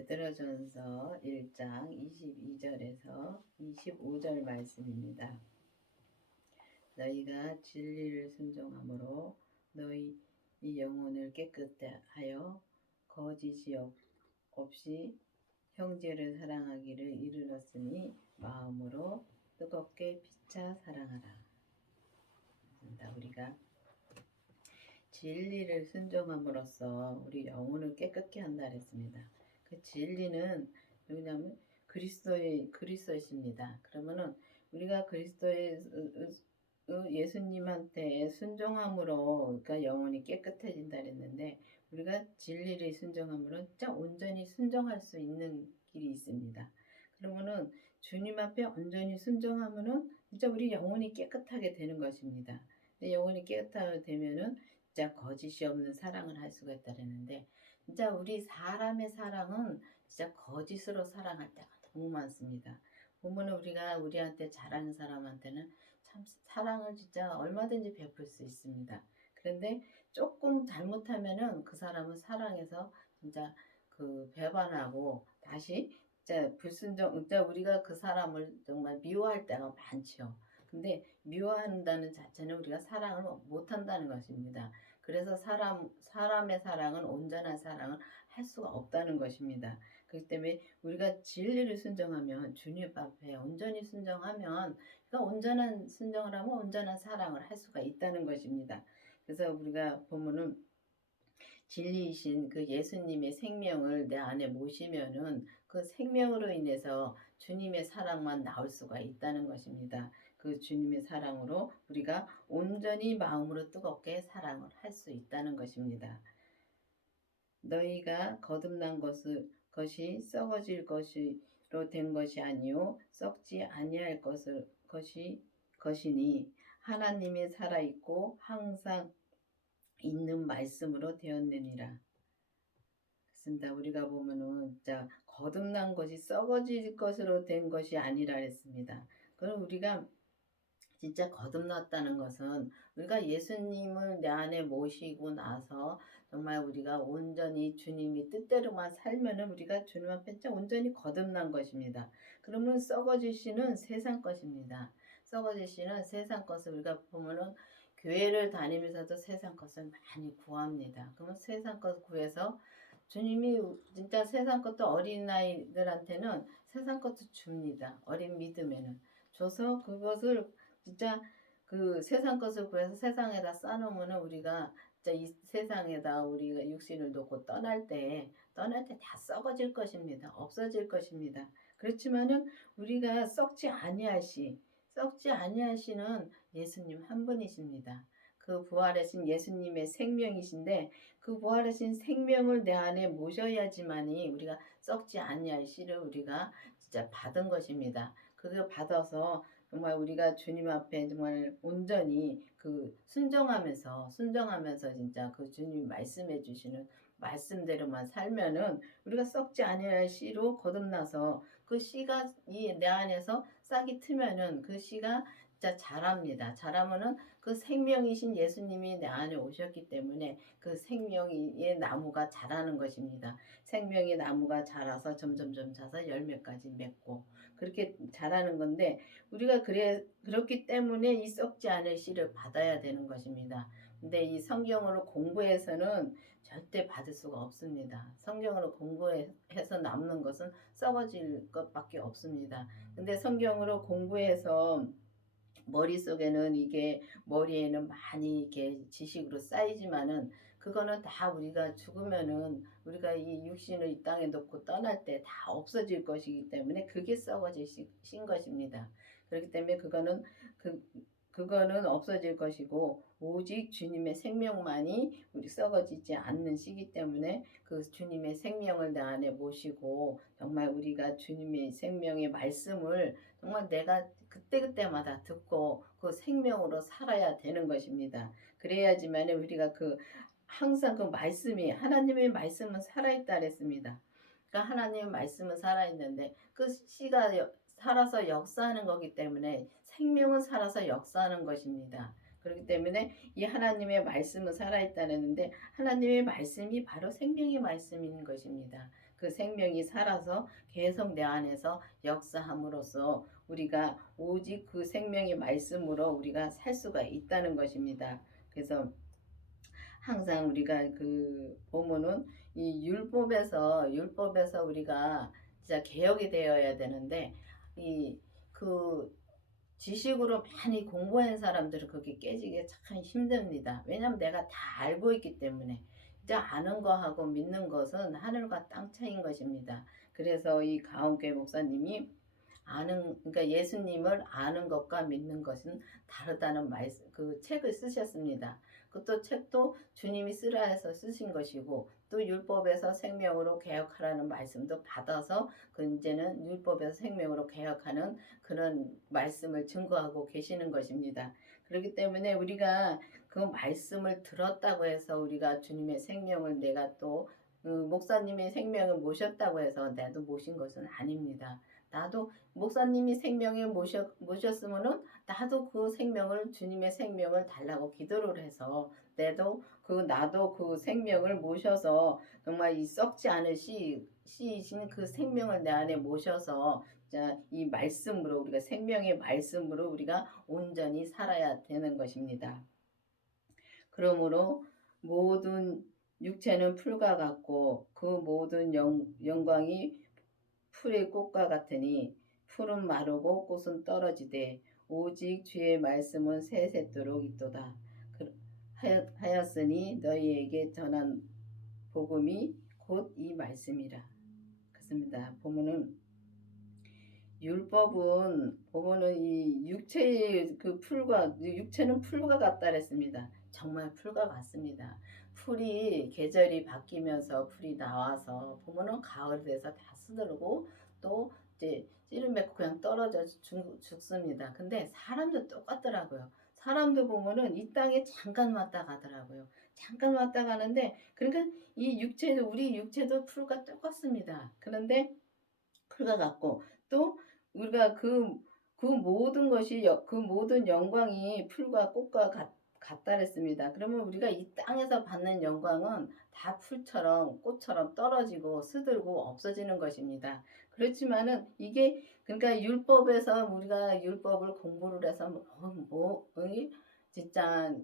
베드로전서 1장 22절에서 25절 말씀입니다. 너희가 진리를 순종함으로 너희 영혼을 깨끗하여 거짓이 없이 형제를 사랑하기를 이르렀으니 마음으로 뜨겁게 피차 사랑하라. 우리가 진리를 순종함으로써 우리 영혼을 깨끗게 한다 그랬습니다. 그 진리는 뭐냐면 그리스도이십니다. 그러면은 우리가 그리스도의 예수님한테 순종함으로 그러니까 영혼이 깨끗해진다 그랬는데, 우리가 진리를 순종함으로 진짜 온전히 순종할 수 있는 길이 있습니다. 그러면은 주님 앞에 온전히 순종하면은 진짜 우리 영혼이 깨끗하게 되는 것입니다. 영혼이 깨끗하게 되면은 진짜 거짓이 없는 사랑을 할 수가 있다는데, 진짜 우리 사람의 사랑은 진짜 거짓으로 사랑할 때가 너무 많습니다. 보면은 우리가 우리한테 잘하는 사람한테는 참 사랑을 진짜 얼마든지 베풀 수 있습니다. 그런데 조금 잘못하면은 그 사람은 사랑해서 진짜 그 배반하고 다시 진짜 불순종, 진짜 우리가 그 사람을 정말 미워할 때가 많죠. 근데 미워한다는 자체는 우리가 사랑을 못한다는 것입니다. 그래서 사람의 사랑은 온전한 사랑을 할 수가 없다는 것입니다. 그렇기 때문에 우리가 진리를 순종하면, 주님 앞에 온전히 순종하면, 그러니까 온전한 순종을 하면 온전한 사랑을 할 수가 있다는 것입니다. 그래서 우리가 보면은 진리이신 그 예수님의 생명을 내 안에 모시면은 그 생명으로 인해서 주님의 사랑만 나올 수가 있다는 것입니다. 그 주님의 사랑으로 우리가 온전히 마음으로 뜨겁게 사랑을 할 수 있다는 것입니다. 너희가 거듭난 것이 썩어질 것으로 된 것이 아니요 썩지 아니할 것이니 하나님이 살아있고 항상 있는 말씀으로 되었느니라. 그렇습니다. 우리가 보면은 진짜 거듭난 것이 썩어질 것으로 된 것이 아니라 했습니다. 그럼 우리가 진짜 거듭났다는 것은 우리가 예수님을 내 안에 모시고 나서 정말 우리가 온전히 주님이 뜻대로만 살면은 우리가 주님 앞에 진짜 온전히 거듭난 것입니다. 그러면 썩어지시는 세상 것입니다. 썩어지시는 세상 것을 우리가 보면은 교회를 다니면서도 세상 것을 많이 구합니다. 그러면 세상 것 구해서 주님이 진짜 세상 것도 어린아이들한테는 세상 것도 줍니다. 어린 믿음에는 줘서 그것을 진짜 그 세상 것을 구해서 세상에다 쌓아놓으면 우리가 진짜 이 세상에다 우리가 육신을 놓고 떠날 때 다 썩어질 것입니다. 없어질 것입니다. 그렇지만은 우리가 썩지 아니하시는 예수님 한 분이십니다. 그 부활하신 예수님의 생명이신데, 그 부활하신 생명을 내 안에 모셔야지만이 우리가 썩지 아니할 씨를 우리가 진짜 받은 것입니다. 그걸 받아서 정말 우리가 주님 앞에 정말 온전히 그 순종하면서 진짜 그 주님 말씀해 주시는 말씀대로만 살면은 우리가 썩지 아니할 씨로 거듭나서 그 씨가 이 내 안에서 싹이 트면은 그 씨가 진짜 자랍니다. 자라면은 그 생명이신 예수님이 내 안에 오셨기 때문에 그 생명의 나무가 자라는 것입니다. 생명의 나무가 자라서 점점점 자서 열매까지 맺고 그렇게 자라는 건데, 우리가 그렇기 때문에 이 썩지 않을 씨를 받아야 되는 것입니다. 근데 이 성경으로 공부해서는 절대 받을 수가 없습니다. 성경으로 공부해서 남는 것은 썩어질 것밖에 없습니다. 근데 성경으로 공부해서 머릿속에는 이게 머리에는 많이 이렇게 지식으로 쌓이지만은 그거는 다 우리가 죽으면은 우리가 이 육신을 이 땅에 놓고 떠날 때 다 없어질 것이기 때문에 그게 썩어지신 것입니다. 그렇기 때문에 그거는 없어질 것이고, 오직 주님의 생명만이 우리 썩어지지 않는 시기 때문에 그 주님의 생명을 내 안에 모시고 정말 우리가 주님의 생명의 말씀을 정말 내가 그때그때마다 듣고 그 생명으로 살아야 되는 것입니다. 그래야지만 우리가 항상 그 말씀이, 하나님의 말씀은 살아있다 그랬습니다. 그러니까 하나님의 말씀은 살아있는데 그 씨가 살아서 역사하는 거기 때문에 생명은 살아서 역사하는 것입니다. 그렇기 때문에 이 하나님의 말씀은 살아있다는데 하나님의 말씀이 바로 생명의 말씀인 것입니다. 그 생명이 살아서 계속 내 안에서 역사함으로써 우리가 오직 그 생명의 말씀으로 우리가 살 수가 있다는 것입니다. 그래서 항상 우리가 그 보면은 이 율법에서 우리가 진짜 개혁이 되어야 되는데 이 그 지식으로 많이 공부한 사람들은 그게 깨지기가 참 힘듭니다. 왜냐하면 내가 다 알고 있기 때문에. 이제 아는 거하고 믿는 것은 하늘과 땅 차이인 것입니다. 그래서 이 가운교회 목사님이 그러니까 예수님을 아는 것과 믿는 것은 다르다는 그 책을 쓰셨습니다. 그것도 책도 주님이 쓰라 해서 쓰신 것이고, 또 율법에서 생명으로 개혁하라는 말씀도 받아서 그 이제는 율법에서 생명으로 개혁하는 그런 말씀을 증거하고 계시는 것입니다. 그렇기 때문에 우리가 그 말씀을 들었다고 해서 우리가 주님의 생명을 내가 또 목사님의 생명을 모셨다고 해서 나도 모신 것은 아닙니다. 나도 목사님이 생명을 모셨으면은 나도 그 생명을 주님의 생명을 달라고 기도를 해서 나도 그 생명을 모셔서 정말 이 썩지 않을 씨이신 그 생명을 내 안에 모셔서 이 말씀으로 우리가 생명의 말씀으로 우리가 온전히 살아야 되는 것입니다. 그러므로 모든 육체는 풀과 같고 그 모든 영광이 풀의 꽃과 같으니 풀은 마르고 꽃은 떨어지되 오직 주의 말씀은 세세토록 있도다. 하였으니 너희에게 전한 복음이 곧 이 말씀이라. 그렇습니다. 보면은 율법은 보면은 이 육체의 그 풀과 육체는 풀과 같다 그랬습니다. 정말 풀과 같습니다. 풀이 계절이 바뀌면서 풀이 나와서 보면은 가을 돼서 다 쓰들고 또 이제 씨를 맺고 그냥 떨어져 죽습니다. 근데 사람도 똑같더라고요. 사람도 보면은 이 땅에 잠깐 왔다 가더라고요. 잠깐 왔다 가는데 그러니까 우리 육체도 풀과 똑같습니다. 그런데 풀과 같고 또 우리가 그 모든 영광이 풀과 꽃과 같다 그랬습니다. 그러면 우리가 이 땅에서 받는 영광은 다 풀처럼 꽃처럼 떨어지고 쓰들고 없어지는 것입니다. 그렇지만은 이게 그러니까 율법에서 우리가 율법을 공부를 해서 진짜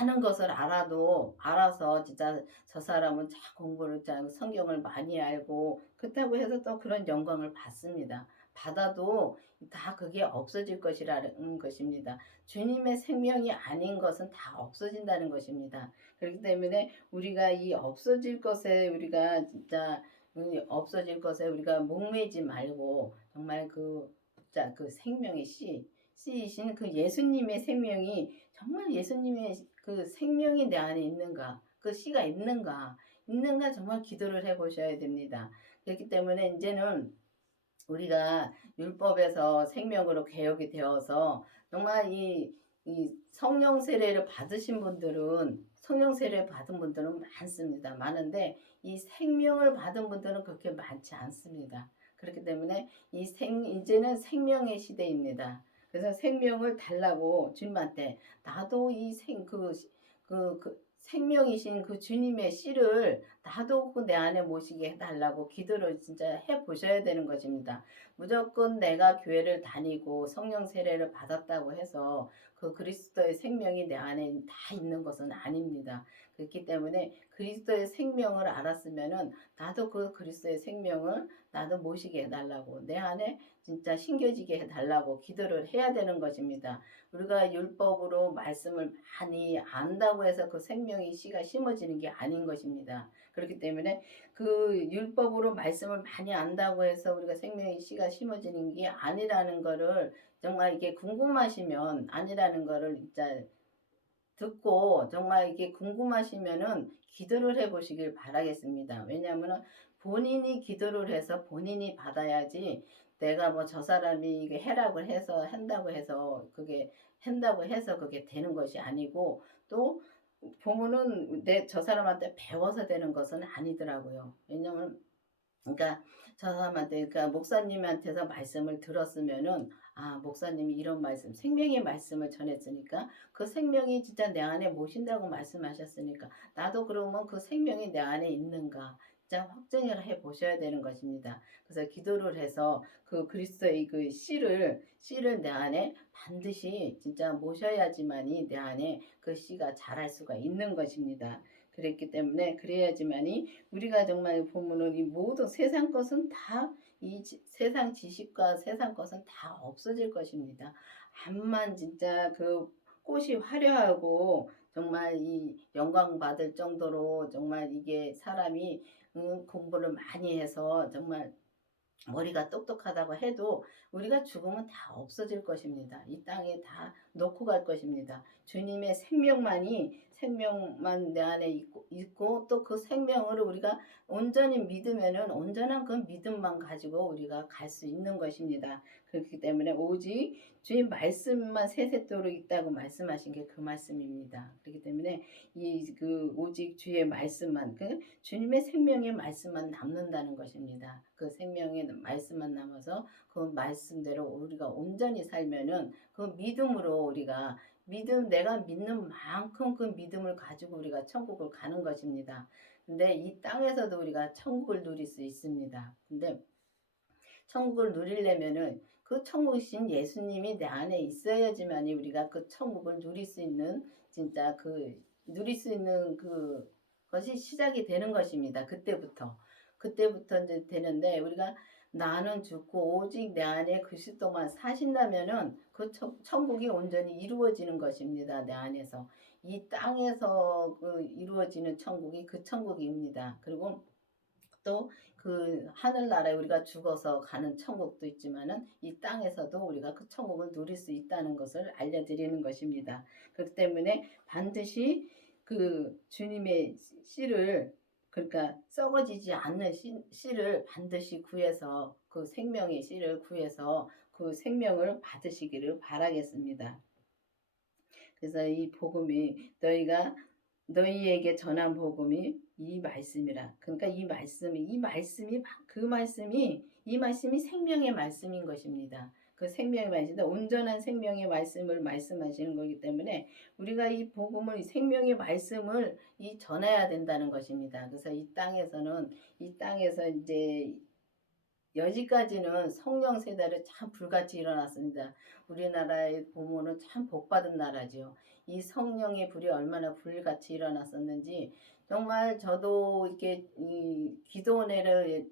많은 것을 알아서 진짜 저 사람은 참 공부를 참 성경을 많이 알고 그렇다고 해서 또 그런 영광을 받습니다. 받아도 다 그게 없어질 것이라는 것입니다. 주님의 생명이 아닌 것은 다 없어진다는 것입니다. 그렇기 때문에 우리가 이 없어질 것에 우리가 진짜 없어질 것에 우리가 목매지 말고 정말 그 생명의 씨이신 그 예수님의 생명이 정말 예수님의 그 생명이 내 안에 있는가, 그 씨가 있는가 정말 기도를 해보셔야 됩니다. 그렇기 때문에 이제는 우리가 율법에서 생명으로 개혁이 되어서 정말 이 성령 세례를 받으신 분들은 성령 세례 받은 분들은 많습니다. 많은데 이 생명을 받은 분들은 그렇게 많지 않습니다. 그렇기 때문에 이제는 생명의 시대입니다. 그래서 생명을 달라고 주님한테 나도 생명이신 그 주님의 씨를 나도 그 내 안에 모시게 해달라고 기도를 진짜 해보셔야 되는 것입니다. 무조건 내가 교회를 다니고 성령 세례를 받았다고 해서 그 그리스도의 생명이 내 안에 다 있는 것은 아닙니다. 그렇기 때문에 그리스도의 생명을 알았으면은 나도 그 그리스도의 생명을 나도 모시게 해달라고 내 안에 진짜 심겨지게 해달라고 기도를 해야 되는 것입니다. 우리가 율법으로 말씀을 많이 안다고 해서 그 생명의 씨가 심어지는 게 아닌 것입니다. 그렇기 때문에 그 율법으로 말씀을 많이 안다고 해서 우리가 생명의 씨가 심어지는 게 아니라는 거를 정말 이게 궁금하시면 아니라는 거를 진짜 듣고 정말 이게 궁금하시면은 기도를 해보시길 바라겠습니다. 왜냐하면 본인이 기도를 해서 본인이 받아야지 내가 뭐 저 사람이 이게 해라고 해서 한다고 해서 그게 되는 것이 아니고 또 보면은 저 사람한테 배워서 되는 것은 아니더라고요. 왜냐면 그러니까 저 사람한테 그러니까 목사님한테서 말씀을 들었으면은 목사님이 이런 말씀 생명의 말씀을 전했으니까 그 생명이 진짜 내 안에 모신다고 말씀하셨으니까 나도 그러면 그 생명이 내 안에 있는가 진짜 확증을 해 보셔야 되는 것입니다. 그래서 기도를 해서 그 그리스도의 그 씨를 내 안에 반드시 진짜 모셔야지만이 내 안에 그 씨가 자랄 수가 있는 것입니다. 그랬기 때문에 그래야지만이 우리가 정말 보면은 이 모든 세상 것은 다 이 세상 지식과 세상 것은 다 없어질 것입니다. 암만 진짜 그 꽃이 화려하고 정말 이 영광 받을 정도로 정말 이게 사람이 공부를 많이 해서 정말 머리가 똑똑하다고 해도 우리가 죽으면 다 없어질 것입니다. 이 땅에 다 놓고 갈 것입니다. 주님의 생명만 내 안에 있고 또 그 생명을 우리가 온전히 믿으면은 온전한 그 믿음만 가지고 우리가 갈 수 있는 것입니다. 그렇기 때문에 오직 주의 말씀만 세세토록 있다고 말씀하신 게 그 말씀입니다. 그렇기 때문에 이 그 오직 주의 말씀만 주님의 생명의 말씀만 남는다는 것입니다. 그 생명의 말씀만 남아서 그 말씀대로 우리가 온전히 살면은 그 믿음으로 우리가 내가 믿는 만큼 그 믿음을 가지고 우리가 천국을 가는 것입니다. 근데 이 땅에서도 우리가 천국을 누릴 수 있습니다. 근데 천국을 누리려면은 그 천국이신 예수님이 내 안에 있어야지만이 우리가 그 천국을 누릴 수 있는 진짜 누릴 수 있는 것이 시작이 되는 것입니다. 그때부터 이제 되는데 우리가 나는 죽고 오직 내 안에 그리스도만 사신다면은 그 천국이 온전히 이루어지는 것입니다. 내 안에서 이 땅에서 이루어지는 천국이 그 천국입니다. 그리고 또 그 하늘나라에 우리가 죽어서 가는 천국도 있지만은 이 땅에서도 우리가 그 천국을 누릴 수 있다는 것을 알려드리는 것입니다. 그렇기 때문에 반드시 그 주님의 씨를 그러니까 썩어지지 않는 씨를 반드시 구해서 그 생명의 씨를 구해서 그 생명을 받으시기를 바라겠습니다. 그래서 이 복음이 너희에게 전한 복음이 이 말씀이라. 그러니까 이 말씀이 생명의 말씀인 것입니다. 그 생명의 말씀인데 온전한 생명의 말씀을 말씀하시는 거기 때문에 우리가 이 복음을 생명의 말씀을 전해야 된다는 것입니다. 그래서 이 땅에서 이제 여지까지는 성령 세대를 참 불같이 일어났습니다. 우리나라에 보면은 참 복받은 나라지요. 이 성령의 불이 얼마나 불같이 일어났었는지 정말 저도 이렇게 이 기도원회를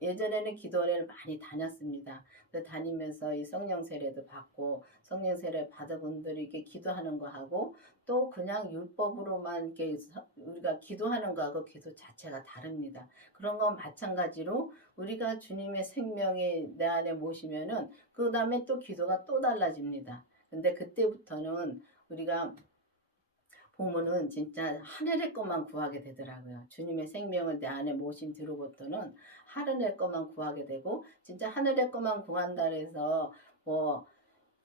예전에는 기도원회를 많이 다녔습니다. 다니면서 이 성령 세례도 받고 성령 세례 받은 분들이 이렇게 기도하는 거 하고 또 그냥 율법으로만 이렇게 우리가 기도하는 거하고 기도 자체가 다릅니다. 그런 건 마찬가지로 우리가 주님의 생명이 내 안에 모시면은 그 다음에 또 기도가 또 달라집니다. 근데 그때부터는 우리가 보면은 진짜 하늘의 것만 구하게 되더라고요. 주님의 생명을 내 안에 모신 뒤로부터는 하늘의 것만 구하게 되고 진짜 하늘의 것만 구한다 해서 뭐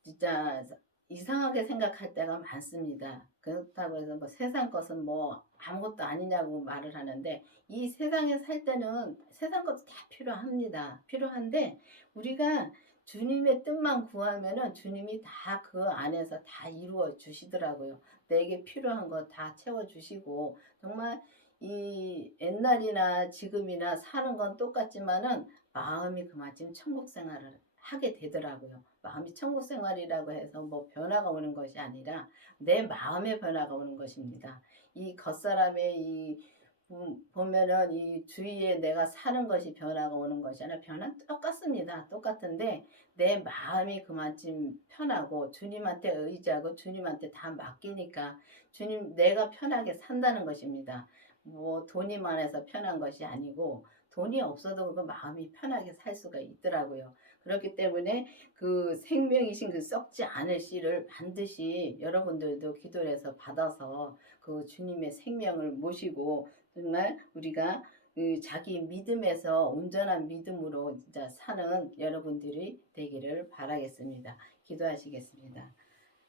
진짜 이상하게 생각할 때가 많습니다. 그렇다고 해서 뭐 세상 것은 뭐 아무것도 아니냐고 말을 하는데 이 세상에 살 때는 세상 것도 다 필요합니다. 필요한데 우리가 주님의 뜻만 구하면은 주님이 다 그 안에서 다 이루어 주시더라고요. 내게 필요한 거 다 채워 주시고 정말 이 옛날이나 지금이나 사는 건 똑같지만은 마음이 그마침 천국 생활을 하게 되더라고요. 마음이 천국 생활이라고 해서 뭐 변화가 오는 것이 아니라 내 마음의 변화가 오는 것입니다. 이 겉사람의 보면은 이 주위에 내가 사는 것이 변화가 오는 것이 아니라 변화는 똑같습니다. 똑같은데 내 마음이 그만큼 편하고 주님한테 의지하고 주님한테 다 맡기니까 내가 편하게 산다는 것입니다. 뭐 돈이 많아서 편한 것이 아니고 돈이 없어도 그 마음이 편하게 살 수가 있더라고요. 그렇기 때문에 그 생명이신 그 썩지 않을 씨를 반드시 여러분들도 기도를 해서 받아서 그 주님의 생명을 모시고 정말 우리가 자기 믿음에서 온전한 믿음으로 진짜 사는 여러분들이 되기를 바라겠습니다. 기도하시겠습니다.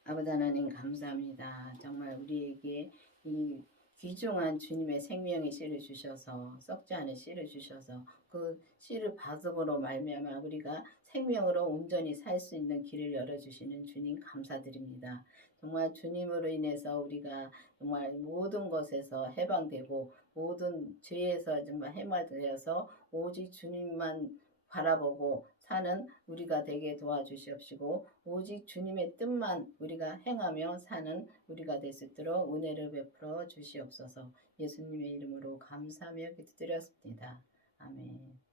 아버지 하나님 감사합니다. 정말 우리에게 이 귀중한 주님의 생명의 씨를 주셔서 썩지 않은 씨를 주셔서 그 씨를 받음으로 말미암아 우리가 생명으로 온전히 살 수 있는 길을 열어주시는 주님 감사드립니다. 정말 주님으로 인해서 우리가 정말 모든 것에서 해방되고 모든 죄에서 정말 해마되어서 오직 주님만 바라보고 사는 우리가 되게 도와주시옵시고 오직 주님의 뜻만 우리가 행하며 사는 우리가 될 수 있도록 은혜를 베풀어 주시옵소서. 예수님의 이름으로 감사하며 기도드렸습니다. 아멘.